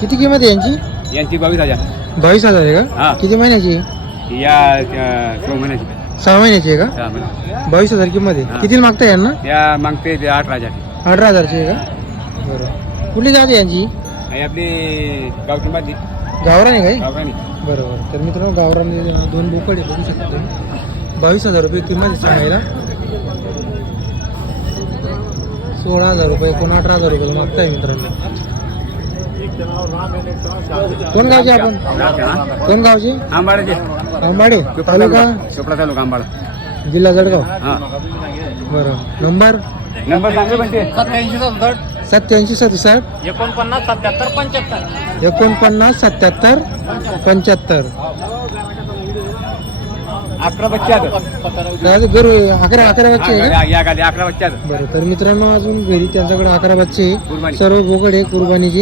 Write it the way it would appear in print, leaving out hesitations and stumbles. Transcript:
किती किंमत आहे यांची? यांची 22,000. 22,000 आहे हा. का? किती महिन्याची? या 6 महिन्याची. 6 महिन्याची आहे का? 6 महिन्याची. 22,000 किंमत आहे. हा. किती मागता यांना? या मागते 18,000. 18,000ची आहे का? बरं. कुठली जात आहे यांची? ही आपली गावठी माती गावरान आहे काय? गावरानी. बरोबर. तर मित्रांनो गावरान 2 बोकड आहे, बघू शकता तुम्ही. 22,000 रुपये किंमत आहे सांगायला. 16,000 रुपये, 18,000 रुपये मागताय मित्रांनो. कोण गावचे आपण? कोण गावचे? आंबाड्याचे. आंबाडे तालुका चोपडा तालुका आंबाडा. जिल्हा जळगाव. हा. बरं. नंबर नंबर सांगा पण ते 87 67 49 77 75. 49 77 75. 11 बच्चे आहेत. गरु 11 बच्चे आहे का? या गाडी 11 बच्चे आहेत. बरं. तर मित्रांनो अजून घरी त्यांच्याकडे 11 बच्चे आहे. कुर्बानी. सर्व बोकड आहे कुर्बानीची.